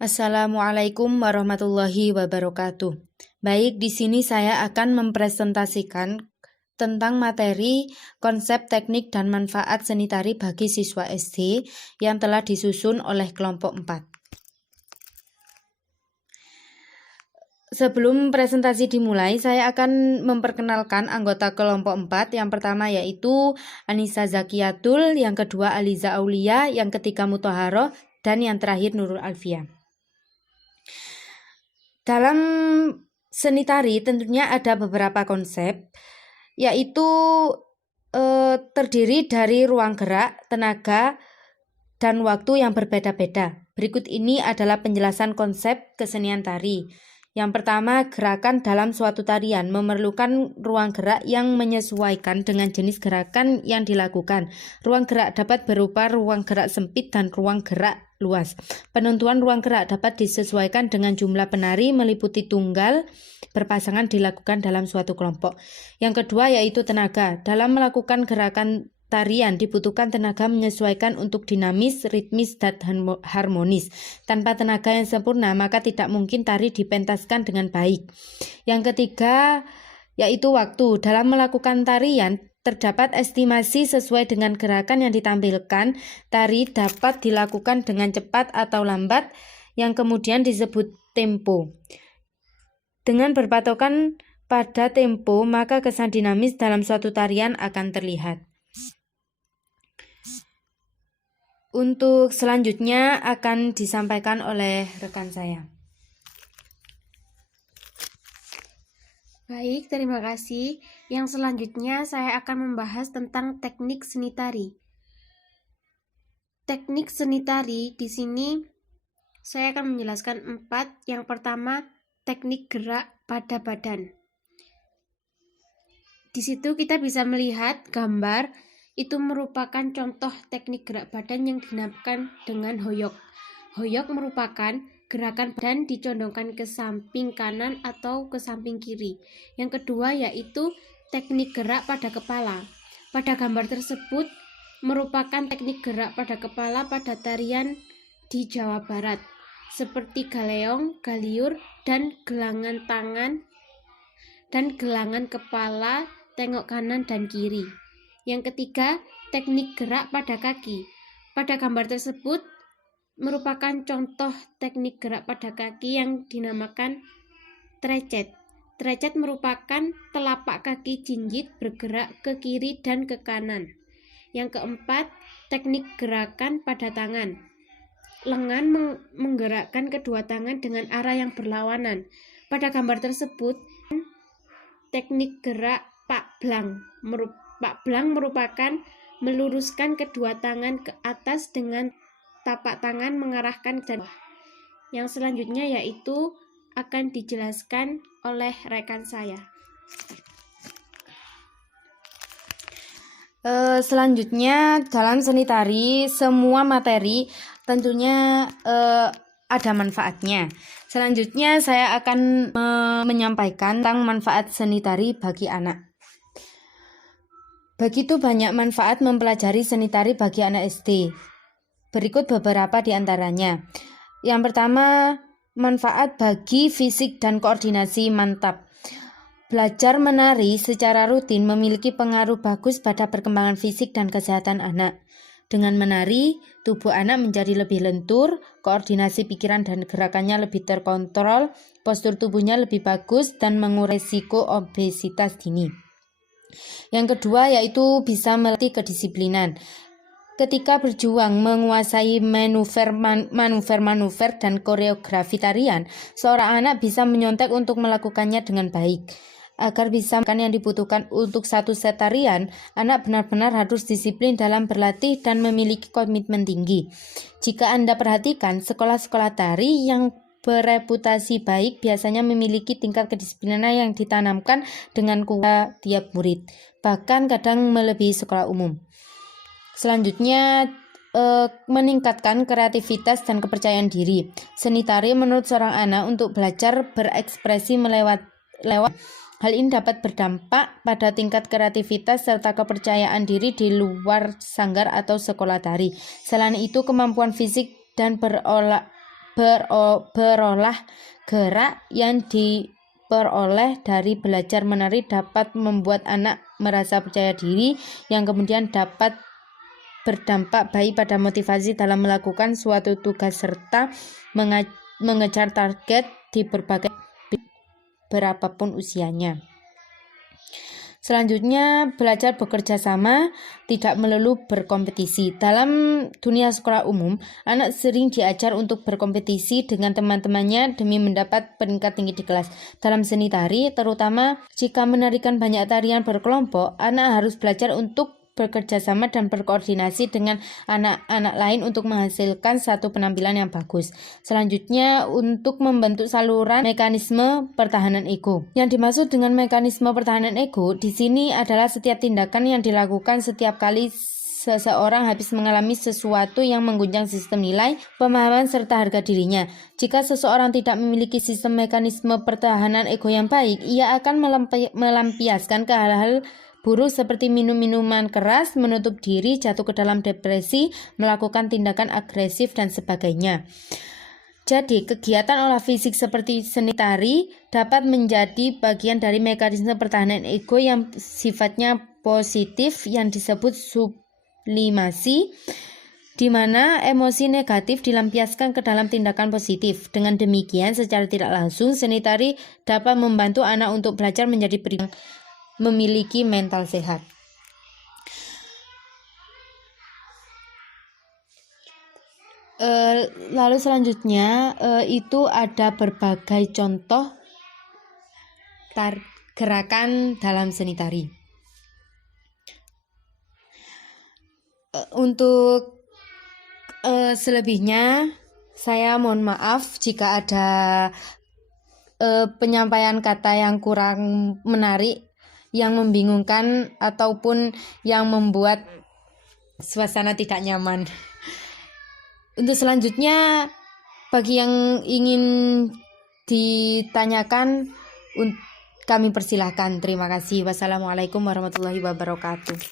Assalamualaikum warahmatullahi wabarakatuh. Baik, di sini saya akan mempresentasikan tentang materi konsep teknik dan manfaat seni tari bagi siswa SD yang telah disusun oleh kelompok 4. Sebelum presentasi dimulai, saya akan memperkenalkan anggota kelompok 4. Yang pertama yaitu Anissa Zakiatul, yang kedua Aliza Aulia, yang ketiga Muthaharoh, dan yang terakhir Nurul Alfiah. Dalam seni tari tentunya ada beberapa konsep, yaitu terdiri dari ruang gerak, tenaga, dan waktu yang berbeda-beda. Berikut ini adalah penjelasan konsep kesenian tari. Yang pertama, gerakan dalam suatu tarian memerlukan ruang gerak yang menyesuaikan dengan jenis gerakan yang dilakukan. Ruang gerak dapat berupa ruang gerak sempit dan ruang gerak luas. Penentuan ruang gerak dapat disesuaikan dengan jumlah penari meliputi tunggal berpasangan dilakukan dalam suatu kelompok. Yang kedua yaitu tenaga. Dalam melakukan gerakan tarian dibutuhkan tenaga menyesuaikan untuk dinamis, ritmis, dan harmonis. Tanpa tenaga yang sempurna, maka tidak mungkin tari dipentaskan dengan baik. Yang ketiga yaitu waktu. Dalam melakukan tarian, terdapat estimasi sesuai dengan gerakan yang ditampilkan. Tari dapat dilakukan dengan cepat atau lambat, yang kemudian disebut tempo. Dengan berpatokan pada tempo, maka kesan dinamis dalam suatu tarian akan terlihat. Untuk selanjutnya akan disampaikan oleh rekan saya. Baik, terima kasih. Yang selanjutnya saya akan membahas tentang teknik seni tari. Teknik seni tari di sini saya akan menjelaskan 4. Yang pertama, teknik gerak pada badan. Di situ kita bisa melihat gambar. Itu merupakan contoh teknik gerak badan yang dinamakan dengan hoyok. Hoyok merupakan gerakan badan dicondongkan ke samping kanan atau ke samping kiri. Yang kedua yaitu teknik gerak pada kepala. Pada gambar tersebut merupakan teknik gerak pada kepala pada tarian di Jawa Barat, seperti galeong, galiur, dan gelangan tangan dan gelangan kepala, tengok kanan dan kiri. Yang ketiga, teknik gerak pada kaki. Pada gambar tersebut merupakan contoh teknik gerak pada kaki yang dinamakan trecet. Trecet merupakan telapak kaki jinjit bergerak ke kiri dan ke kanan. Yang keempat, teknik gerakan pada tangan. Lengan menggerakkan kedua tangan dengan arah yang berlawanan. Pada gambar tersebut, teknik gerak Pak Blang. Pak Blang merupakan meluruskan kedua tangan ke atas dengan tapak tangan mengarahkan ke bawah. Yang selanjutnya yaitu akan dijelaskan oleh rekan saya. Selanjutnya dalam seni tari semua materi tentunya ada manfaatnya. Selanjutnya saya akan menyampaikan tentang manfaat seni tari bagi anak. Begitu banyak manfaat mempelajari seni tari bagi anak SD. Berikut beberapa di antaranya. Yang pertama, manfaat bagi fisik dan koordinasi mantap. Belajar menari secara rutin memiliki pengaruh bagus pada perkembangan fisik dan kesehatan anak. Dengan menari, tubuh anak menjadi lebih lentur, koordinasi pikiran dan gerakannya lebih terkontrol, postur tubuhnya lebih bagus, dan mengurangi risiko obesitas dini. Yang kedua yaitu bisa melatih kedisiplinan. Ketika berjuang menguasai manuver dan koreografi tarian, seorang anak bisa menyontek untuk melakukannya dengan baik. Agar bisa melakukan yang dibutuhkan untuk satu set tarian, anak benar-benar harus disiplin dalam berlatih dan memiliki komitmen tinggi. Jika Anda perhatikan, sekolah-sekolah tari yang bereputasi baik biasanya memiliki tingkat kedisiplinan yang ditanamkan dengan kuat tiap murid, bahkan kadang melebihi sekolah umum. Selanjutnya, meningkatkan kreativitas dan kepercayaan diri. Seni tari menurut seorang anak untuk belajar berekspresi melewat. Hal ini dapat berdampak pada tingkat kreativitas serta kepercayaan diri di luar sanggar atau sekolah tari. Selain itu, kemampuan fisik dan berolah gerak yang diperoleh dari belajar menari dapat membuat anak merasa percaya diri yang kemudian dapat berdampak baik pada motivasi dalam melakukan suatu tugas serta mengejar target di berbagai berapapun usianya. Selanjutnya, belajar bekerja sama, tidak melulu berkompetisi. Dalam dunia sekolah umum, anak sering diajar untuk berkompetisi dengan teman-temannya demi mendapat peringkat tinggi di kelas. Dalam seni tari, terutama jika menarikan banyak tarian berkelompok, anak harus belajar untuk bekerja sama dan berkoordinasi dengan anak-anak lain untuk menghasilkan satu penampilan yang bagus. Selanjutnya, untuk membentuk saluran mekanisme pertahanan ego. Yang dimaksud dengan mekanisme pertahanan ego di sini adalah setiap tindakan yang dilakukan setiap kali seseorang habis mengalami sesuatu yang mengguncang sistem nilai, pemahaman, serta harga dirinya. Jika seseorang tidak memiliki sistem mekanisme pertahanan ego yang baik, ia akan melampiaskan ke hal-hal buruk seperti minum minuman keras, menutup diri, jatuh ke dalam depresi, melakukan tindakan agresif, dan sebagainya. Jadi, kegiatan olah fisik seperti seni tari dapat menjadi bagian dari mekanisme pertahanan ego yang sifatnya positif yang disebut sublimasi, di mana emosi negatif dilampiaskan ke dalam tindakan positif. Dengan demikian, secara tidak langsung, seni tari dapat membantu anak untuk belajar menjadi pribadi memiliki mental sehat. Lalu selanjutnya itu ada berbagai contoh gerakan dalam seni tari. Untuk selebihnya saya mohon maaf jika ada penyampaian kata yang kurang menarik, yang membingungkan ataupun yang membuat suasana tidak nyaman. Untuk selanjutnya, bagi yang ingin ditanyakan, kami persilahkan. Terima kasih. Wassalamualaikum warahmatullahi wabarakatuh.